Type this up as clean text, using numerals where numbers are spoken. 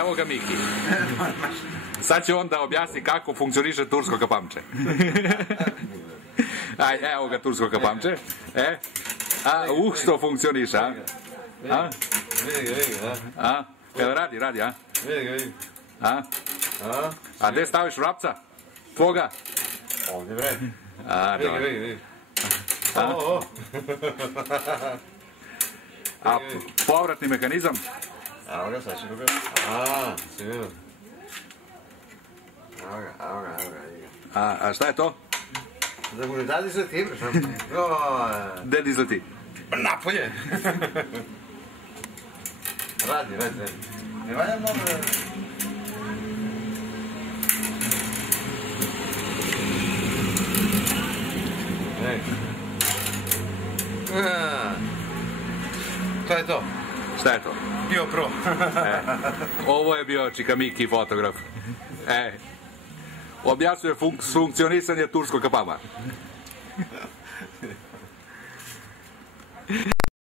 Evo ga Miki. Sad će on da objasni kako funkcioniše tursko kapamče. Aj, evo ga tursko kapamče. Što funkcioniše, a? Jel radi, a? A gde staviš vrapca? Tvoga? Ovdje, bre. Vidi. A povratni mehanizam? Evo ga, sad ću ga. Si vidio. Evo ga. A šta je to? Da mu ne da dizleti, bre. Gde dizleti? Napolje. Radi. Ne valja mnogo da... To je to. Šta je to? Bio pro. Ovo je bio Čika Miki fotograf. Objasnuje funkcionisanje turskog kapama.